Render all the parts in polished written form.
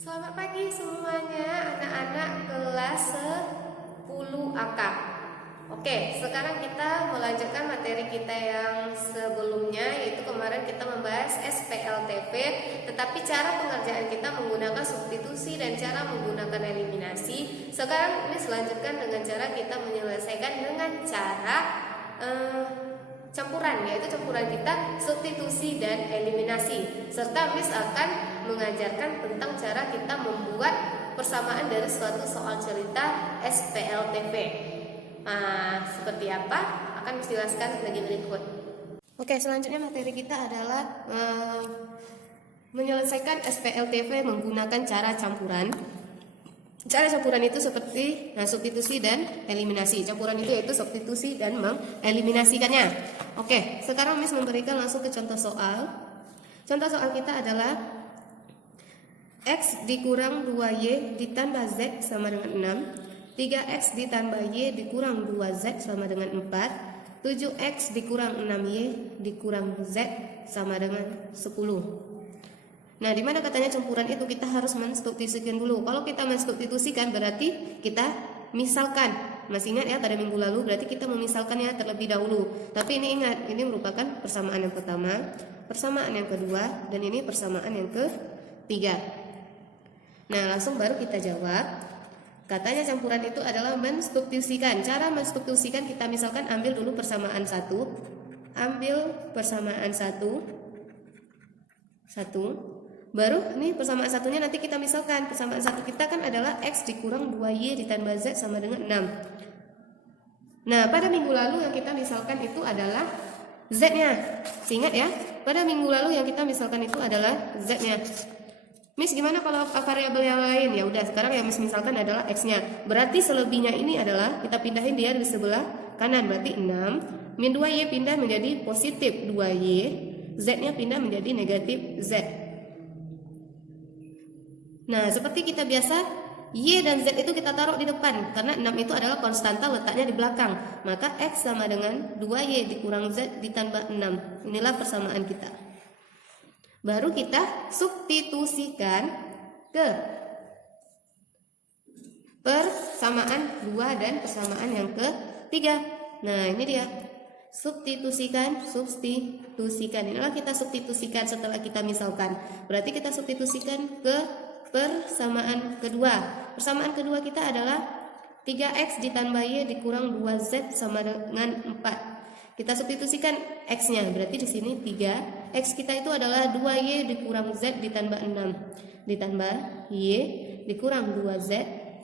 Selamat pagi semuanya anak-anak kelas 10 AK. Oke, sekarang kita melanjutkan materi kita yang sebelumnya, yaitu kemarin kita membahas SPLTV, tetapi cara pengerjaan kita menggunakan substitusi dan cara menggunakan eliminasi. Sekarang ini selanjutkan dengan cara kita menyelesaikan dengan cara campuran, yaitu campuran kita substitusi dan eliminasi, serta Miss akan mengajarkan tentang cara kita membuat persamaan dari suatu soal cerita SPLTV. Seperti apa akan Miss jelaskan lagi berikut. Oke, selanjutnya materi kita adalah menyelesaikan SPLTV menggunakan cara campuran. Cara campuran itu seperti substitusi dan eliminasi. Campuran itu yaitu substitusi dan mengeliminasikannya. Oke, sekarang Miss memberikan langsung ke contoh soal. Contoh soal kita adalah X dikurang 2Y ditambah Z sama dengan 6, 3X ditambah Y dikurang 2Z sama dengan 4, 7X dikurang 6Y dikurang Z sama dengan 10. Nah, di mana katanya campuran itu kita harus mensubstitusikan dulu. Kalau kita mensubstitusikan berarti kita misalkan. Masih ingat ya pada minggu lalu berarti kita memisalkannya terlebih dahulu. Tapi ini ingat, ini merupakan persamaan yang pertama, persamaan yang kedua, dan ini persamaan yang ketiga. Nah, langsung baru kita jawab. Katanya campuran itu adalah mensubstitusikan. Cara mensubstitusikan kita misalkan ambil dulu persamaan 1. Ambil persamaan 1. Baru nih persamaan satunya nanti kita misalkan. Persamaan satu kita kan adalah X dikurang 2Y ditambah Z sama dengan 6. Nah, pada minggu lalu yang kita misalkan itu adalah Z-nya. Ingat ya, pada minggu lalu yang kita misalkan itu adalah Z-nya. Miss, gimana kalau variabel yang lain? Ya udah, sekarang yang Miss misalkan adalah X-nya. Berarti selebihnya ini adalah kita pindahin dia di sebelah kanan. Berarti 6 min 2Y pindah menjadi positif 2Y, Z-nya pindah menjadi negatif Z. Nah, seperti kita biasa, Y dan Z itu kita taruh di depan, karena 6 itu adalah konstanta letaknya di belakang. Maka X sama dengan 2Y dikurang Z ditambah 6. Inilah persamaan kita. Baru kita substitusikan ke persamaan 2 dan persamaan yang ketiga. Nah, ini dia. Substitusikan. Inilah kita substitusikan setelah kita misalkan. Berarti kita substitusikan ke persamaan kedua. Persamaan kedua kita adalah 3X ditambah Y dikurang 2Z sama dengan 4. Kita substitusikan X-nya. Berarti di sini 3. X kita itu adalah 2Y dikurang Z ditambah 6. Ditambah Y dikurang 2Z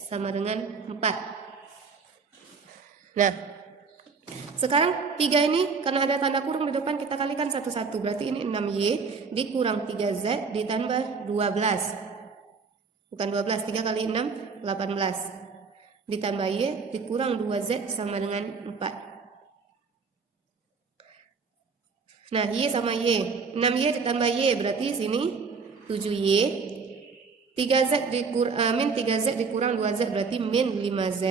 sama dengan 4. Nah, sekarang 3 ini karena ada tanda kurung di depan kita kalikan satu-satu. Berarti ini 6Y dikurang 3Z ditambah 12. Bukan 12, 3 kali 6, 18. Ditambah Y dikurang 2Z sama dengan 4. Nah, Y sama Y, 6Y ditambah Y berarti sini 7Y. 3Z min 3Z dikurang 2Z berarti min 5Z.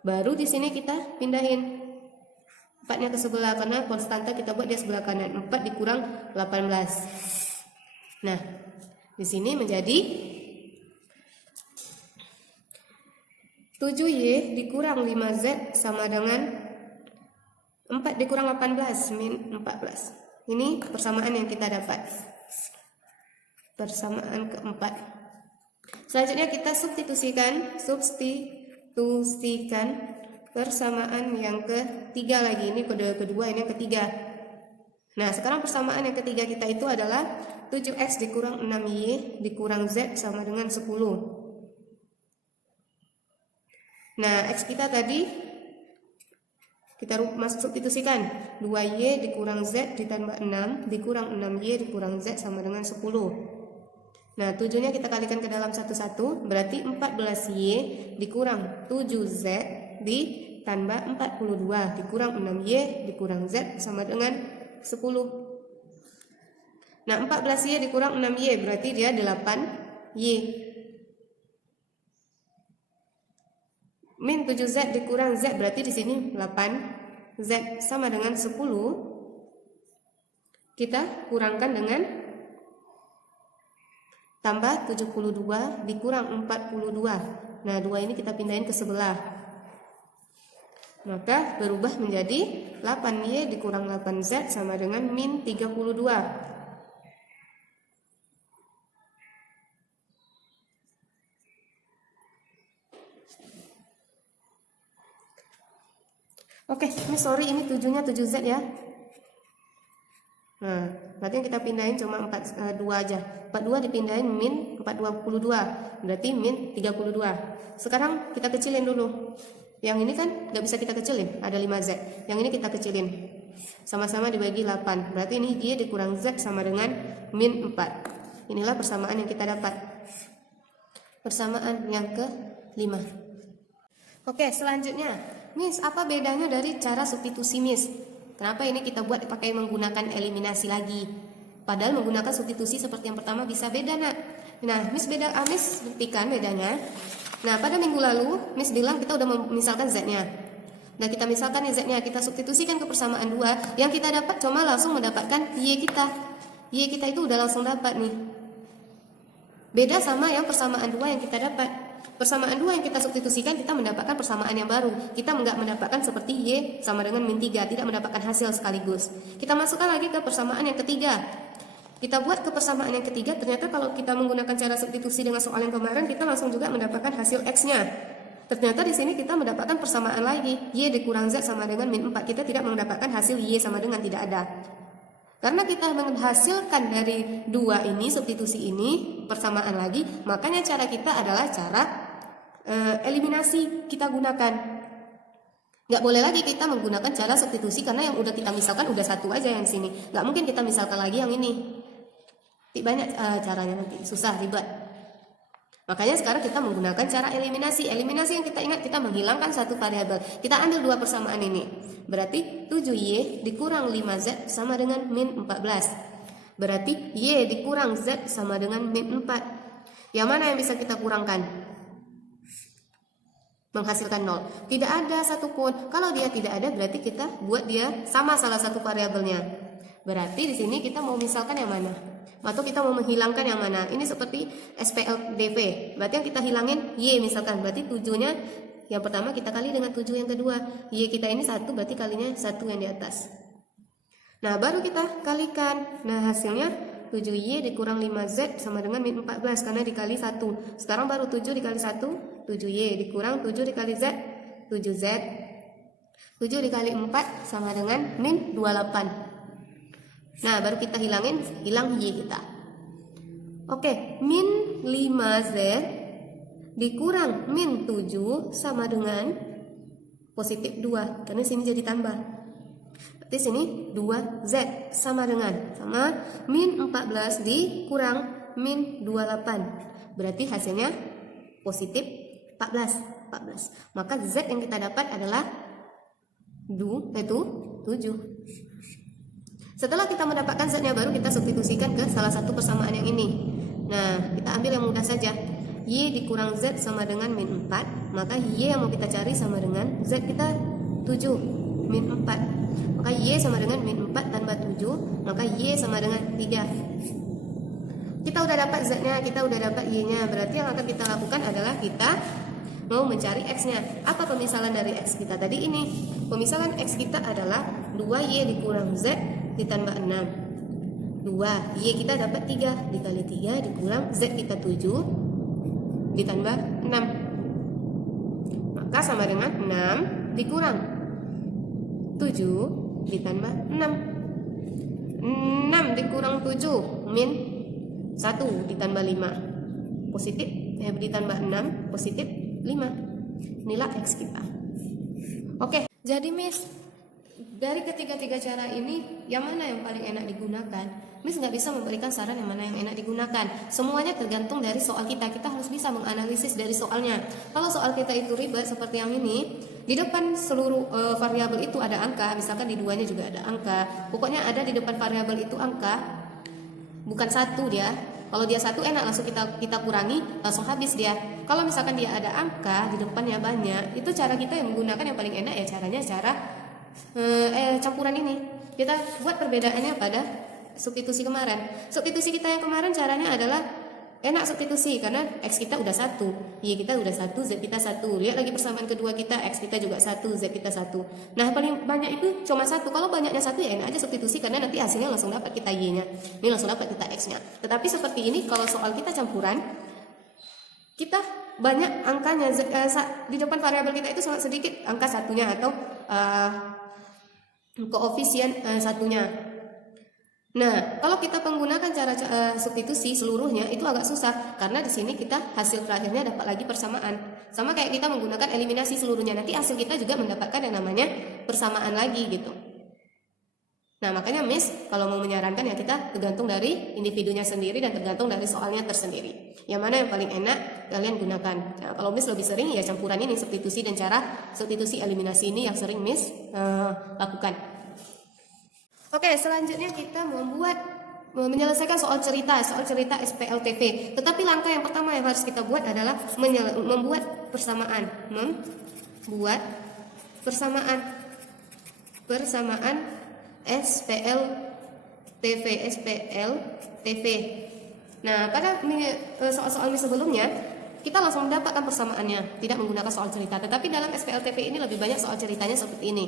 Baru di sini kita pindahin 4-nya ke sebelah karena konstanta kita buat di sebelah kanan. 4 dikurang 18. Nah, di sini menjadi 7Y dikurang 5Z sama dengan 4 dikurang 18 min 14. Ini persamaan yang kita dapat. Persamaan keempat. Selanjutnya kita substitusikan persamaan yang ketiga lagi. Ini kode kedua, ini yang ketiga. Nah, sekarang persamaan yang ketiga kita itu adalah 7X dikurang 6Y dikurang Z sama dengan 10. Nah, X kita tadi kita masuk substitusikan 2Y dikurang Z ditambah 6 dikurang 6Y dikurang Z sama dengan 10. Nah, 7-nya kita kalikan ke dalam satu-satu, berarti 14Y dikurang 7Z ditambah 42 dikurang 6Y dikurang Z sama dengan 10. Nah, 14Y dikurang 6Y berarti dia 8Y. Min 7Z dikurang Z berarti di sini 8Z sama dengan 10. Kita kurangkan dengan tambah 72 dikurang 42. Nah, 2 ini kita pindahin ke sebelah. Maka berubah menjadi 8Y dikurang 8Z sama dengan min 32. Oke, ini sorry, ini 7-nya 7Z ya. Nah, berarti yang kita pindahin cuma 42 aja. 42 dipindahin min 422, berarti min 32. Sekarang kita kecilin dulu. Yang ini kan nggak bisa kita kecilin, ada 5Z. Yang ini kita kecilin. Sama-sama dibagi 8. Berarti ini Y dikurang Z sama dengan min 4. Inilah persamaan yang kita dapat. Persamaan yang ke-5. Oke, selanjutnya. Miss, apa bedanya dari cara substitusi, Miss? Kenapa ini kita buat pakai menggunakan eliminasi lagi? Padahal menggunakan substitusi seperti yang pertama bisa beda, nak. Nah, Miss buktikan bedanya. Nah, pada minggu lalu, Miss bilang kita udah memisalkan Z-nya. Nah, kita misalkan Z-nya, kita substitusikan ke persamaan 2. Yang kita dapat cuma langsung mendapatkan Y kita. Y kita itu udah langsung dapat nih. Beda sama yang persamaan 2 yang kita dapat. Persamaan 2 yang kita substitusikan, kita mendapatkan persamaan yang baru. Kita nggak mendapatkan seperti Y sama dengan min 3, tidak mendapatkan hasil sekaligus. Kita masukkan lagi ke persamaan yang ketiga. Kita buat ke persamaan yang ketiga, ternyata kalau kita menggunakan cara substitusi dengan soal yang kemarin, kita langsung juga mendapatkan hasil X-nya. Ternyata di sini kita mendapatkan persamaan lagi, Y dikurang Z sama dengan min 4. Kita tidak mendapatkan hasil Y sama dengan tidak ada. Karena kita menghasilkan dari 2 ini, substitusi ini, persamaan lagi, makanya cara kita adalah cara eliminasi kita gunakan. Nggak boleh lagi kita menggunakan cara substitusi karena yang udah kita misalkan udah satu aja yang sini. Nggak mungkin kita misalkan lagi yang ini. Banyak caranya nanti, susah, ribet. Makanya sekarang kita menggunakan cara eliminasi. Eliminasi yang kita ingat, kita menghilangkan satu variabel. Kita ambil 2 persamaan ini. Berarti 7Y dikurang 5Z sama dengan min 14. Berarti Y dikurang Z sama dengan min 4. Yang mana yang bisa kita kurangkan? Menghasilkan 0. Tidak ada satupun. Kalau dia tidak ada, berarti kita buat dia sama salah satu variabelnya. Berarti di sini kita mau misalkan yang mana? Atau kita mau menghilangkan yang mana? Ini seperti SPLDV. Berarti yang kita hilangin Y misalkan. Berarti 7-nya yang pertama kita kali dengan 7 yang kedua. Y kita ini 1, berarti kalinya 1 yang di atas. Nah, baru kita kalikan. Nah, hasilnya 7Y dikurang 5Z sama dengan min 14 karena dikali 1. Sekarang baru 7 dikali 1, 7Y dikurang 7 dikali Z, 7Z. 7 dikali 4 sama dengan min 28. Nah, baru kita hilang Y kita. Oke, min 5Z dikurang min 7 sama dengan positif 2. Karena sini jadi tambah. Berarti sini 2Z sama dengan min 14 dikurang min 28. Berarti hasilnya positif 14. Maka Z yang kita dapat adalah 7. Setelah kita mendapatkan Z-nya, baru kita substitusikan ke salah satu persamaan yang ini. Nah, kita ambil yang mudah saja. Y dikurang Z sama dengan min 4. Maka Y yang mau kita cari sama dengan Z kita 7 min 4. Maka Y sama dengan min 4 tambah 7. Maka Y sama dengan 3. Kita udah dapat Z-nya, kita udah dapat Y-nya. Berarti yang akan kita lakukan adalah kita mau mencari X-nya. Apa pemisalan dari X kita tadi ini? Pemisalan X kita adalah 2Y dikurang Z ditambah 6. 2, Y kita dapat 3 dikali 3 dikurang Z kita 7 ditambah 6. Maka sama dengan 6 dikurang 7 ditambah 6. 6 dikurang 7 min 1 ditambah 5 positif, ditambah 6 positif 5. Inilah X kita. Oke, jadi Miss, dari ketiga-tiga cara ini, yang mana yang paling enak digunakan? Miss nggak bisa memberikan saran yang mana yang enak digunakan. Semuanya tergantung dari soal kita. Kita harus bisa menganalisis dari soalnya. Kalau soal kita itu ribet seperti yang ini, di depan seluruh variabel itu ada angka. Misalkan di duanya juga ada angka. Pokoknya ada di depan variabel itu angka. Bukan satu dia. Kalau dia satu enak, langsung kita kurangi, langsung habis dia. Kalau misalkan dia ada angka di depannya banyak, itu cara kita yang menggunakan yang paling enak ya caranya cara campuran ini. Kita buat perbedaannya pada substitusi kemarin. Substitusi kita yang kemarin caranya adalah enak substitusi karena X kita udah 1, Y kita udah 1, Z kita 1. Lihat lagi persamaan kedua kita, X kita juga 1, Z kita 1. Nah paling banyak itu cuma 1. Kalau banyaknya 1 ya enak aja substitusi karena nanti hasilnya langsung dapat kita Y-nya, ini langsung dapat kita X-nya. Tetapi seperti ini kalau soal kita campuran, kita banyak angkanya, di depan variabel kita itu sangat sedikit angka satunya atau koefisien satunya. Nah, kalau kita menggunakan cara substitusi seluruhnya itu agak susah karena di sini kita hasil terakhirnya dapat lagi persamaan. Sama kayak kita menggunakan eliminasi seluruhnya, nanti hasil kita juga mendapatkan yang namanya persamaan lagi gitu. Nah, makanya Miss kalau mau menyarankan ya kita tergantung dari individunya sendiri dan tergantung dari soalnya tersendiri. Yang mana yang paling enak kalian gunakan. Nah, kalau Miss lebih sering ya campuran ini substitusi dan cara substitusi eliminasi ini yang sering Miss lakukan. Oke, selanjutnya kita menyelesaikan soal cerita SPLTV. Tetapi langkah yang pertama yang harus kita buat adalah membuat persamaan. Persamaan SPLTV. Nah, pada soal-soal sebelumnya kita langsung mendapatkan persamaannya, tidak menggunakan soal cerita. Tetapi dalam SPLTV ini lebih banyak soal ceritanya seperti ini.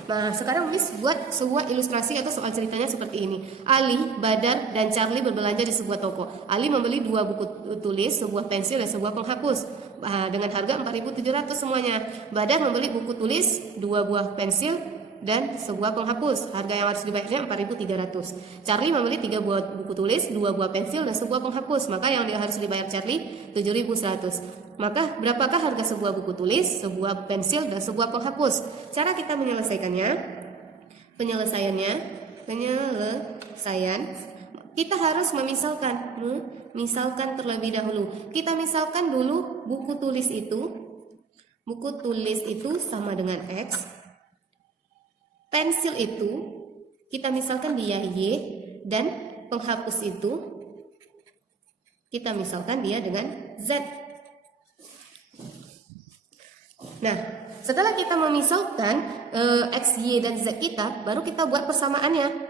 Nah, sekarang Miss buat sebuah ilustrasi atau soal ceritanya seperti ini. Ali, Badar, dan Charlie berbelanja di sebuah toko. Ali membeli 2 buku tulis, sebuah pensil, dan sebuah penghapus dengan harga 4.700 semuanya. Badar membeli buku tulis, 2 buah pensil, dan sebuah penghapus. Harga yang harus dibayarnya 4.300. Charlie membeli 3 buah buku tulis, 2 buah pensil, dan sebuah penghapus. Maka yang harus dibayar Charlie 7.100. Maka berapakah harga sebuah buku tulis, sebuah pensil, dan sebuah penghapus? Cara kita menyelesaikannya, penyelesaian kita harus misalkan terlebih dahulu. Kita misalkan dulu buku tulis itu sama dengan X. Pensil itu kita misalkan dia Y, dan penghapus itu kita misalkan dia dengan Z. Nah, setelah kita memisalkan X, Y, dan Z kita, baru kita buat persamaannya.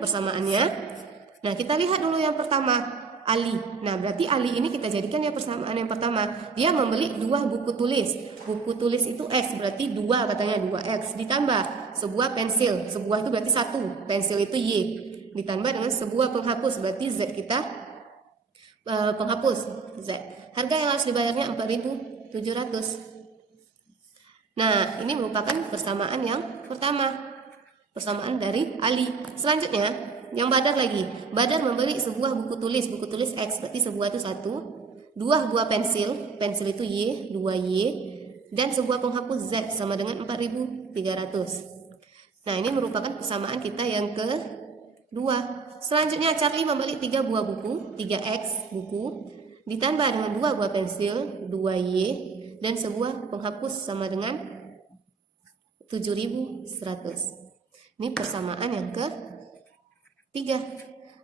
Nah, kita lihat dulu yang pertama, Ali. Nah, berarti Ali ini kita jadikan ya persamaan yang pertama. Dia membeli 2 buku tulis. Buku tulis itu X, berarti 2 katanya 2X. Ditambah sebuah pensil. Sebuah itu berarti 1. Pensil itu Y. Ditambah dengan sebuah penghapus, berarti Z kita penghapus Z. Harga yang harus dibayarnya 4.700. Nah, ini merupakan persamaan yang pertama. Persamaan dari Ali. Selanjutnya yang Badar lagi. Badar membeli sebuah buku tulis X, berarti sebuah itu 1. 2 buah pensil itu Y, 2Y, dan sebuah penghapus Z sama dengan 4.300. Nah, ini merupakan persamaan kita yang kedua. Selanjutnya Charlie membeli 3 buah buku, 3X buku, ditambah dengan 2 buah pensil, 2Y, dan sebuah penghapus sama dengan 7.100. Ini persamaan yang ketiga.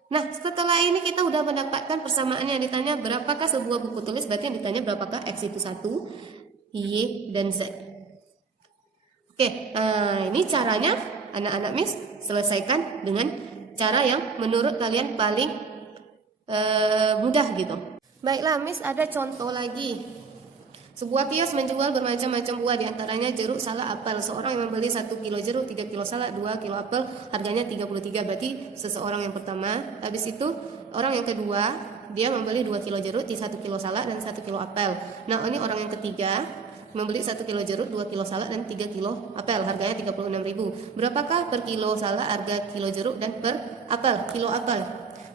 Nah, setelah ini kita udah mendapatkan persamaannya. Ditanya berapakah sebuah buku tulis, berarti yang ditanya berapakah X itu 1, Y, dan Z. Oke, ini caranya anak-anak Miss selesaikan dengan cara yang menurut kalian paling mudah gitu. Baiklah Miss, ada contoh lagi. Sebuah kios menjual bermacam-macam buah, diantaranya jeruk, salak, apel. Seorang yang membeli 1 kilo jeruk, 3 kilo salak, 2 kilo apel, harganya 33. Berarti seseorang yang pertama. Habis itu orang yang kedua, dia membeli 2 kilo jeruk, 1 kilo salak, dan 1 kilo apel. Nah, ini orang yang ketiga membeli 1 kilo jeruk, 2 kilo salak, dan 3 kilo apel. Harganya 36.000. Berapakah per kilo salak harga kilo jeruk dan per apel kilo apel?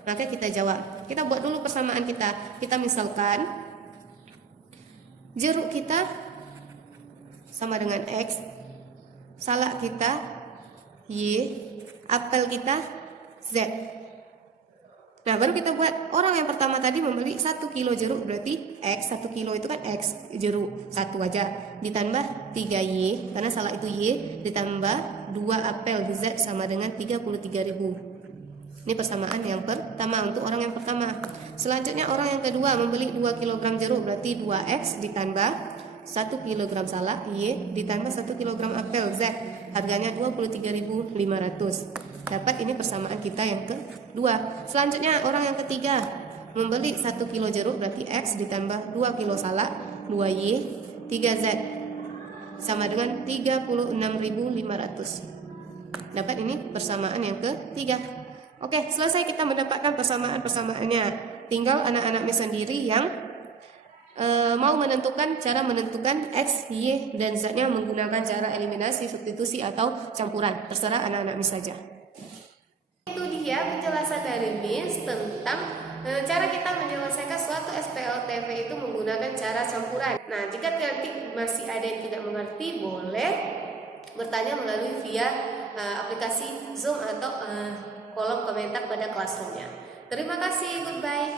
Maka kita jawab. Kita buat dulu persamaan kita. Kita misalkan jeruk kita sama dengan X, salak kita Y, apel kita Z. Nah, baru kita buat orang yang pertama tadi membeli 1 kilo jeruk, berarti X, 1 kilo itu kan X jeruk 1 aja, ditambah 3Y karena salak itu Y, ditambah 2 apel Z sama dengan 33.000. Ini persamaan yang pertama untuk orang yang pertama. Selanjutnya orang yang kedua membeli 2 kg jeruk, berarti 2X ditambah 1 kg salak Y ditambah 1 kg apel Z. Harganya 23.500. Dapat ini persamaan kita yang kedua. Selanjutnya orang yang ketiga Membeli 1 kilo jeruk berarti X ditambah 2 kilo salak 2Y 3Z sama dengan 36.500. Dapat ini persamaan yang ketiga. Oke, selesai kita mendapatkan persamaan-persamaannya. Tinggal anak-anak sendiri yang mau menentukan cara menentukan X, Y, dan Z-nya menggunakan cara eliminasi, substitusi, atau campuran. Terserah anak-anak saja. Itu dia penjelasan dari Miss tentang cara kita menyelesaikan suatu SPLTV itu menggunakan cara campuran. Nah, jika nanti masih ada yang tidak mengerti, boleh bertanya melalui via aplikasi Zoom atau kolom komentar pada Classroom-nya. Terima kasih, goodbye.